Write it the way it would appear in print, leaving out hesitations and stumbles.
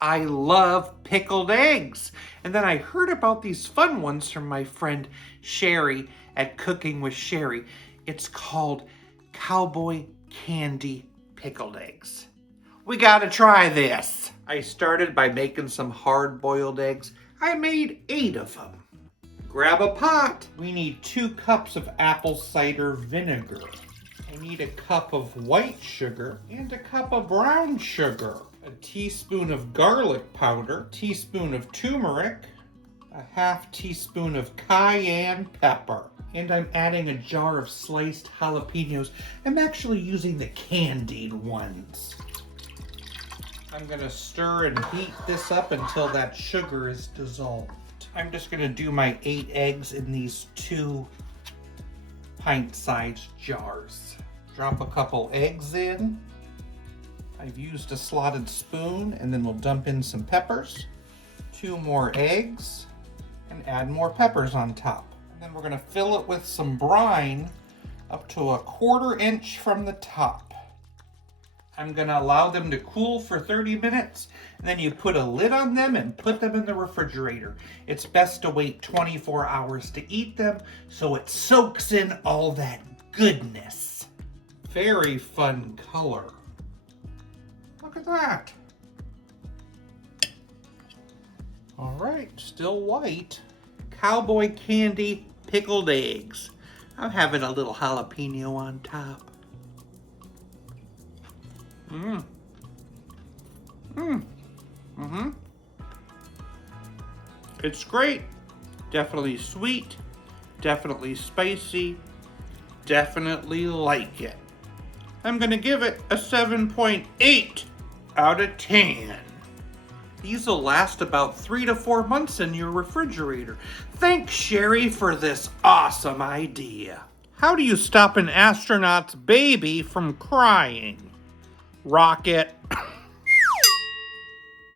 I love pickled eggs. And then I heard about these fun ones from my friend Sherry at Cooking with Sherry. It's called Cowboy Candy Pickled Eggs. We gotta try this. I started by making some hard-boiled eggs. I made 8 of them. Grab a pot. We need 2 cups of apple cider vinegar. I need a cup of white sugar and a cup of brown sugar. A teaspoon of garlic powder, teaspoon of turmeric, a half teaspoon of cayenne pepper. And I'm adding a jar of sliced jalapeños. I'm actually using the candied ones. I'm gonna stir and heat this up until that sugar is dissolved. I'm just gonna do my 8 eggs in these 2 pint-sized jars. Drop a couple eggs in. I've used a slotted spoon, and then we'll dump in some peppers, 2 more eggs, and add more peppers on top. And then we're gonna fill it with some brine up to 1/4 inch from the top. I'm gonna allow them to cool for 30 minutes, and then you put a lid on them and put them in the refrigerator. It's best to wait 24 hours to eat them so it soaks in all that goodness. Very fun color. Look at that. All right, still white. Cowboy Candy Pickled Eggs. I'm having a little jalapeno on top. It's great. Definitely sweet. Definitely spicy. Definitely like it. I'm gonna give it a 7.8 out of 10. These will last about 3 to 4 months in your refrigerator. Thanks, Sherry, for this awesome idea. How do you stop an astronaut's baby from crying? Rocket.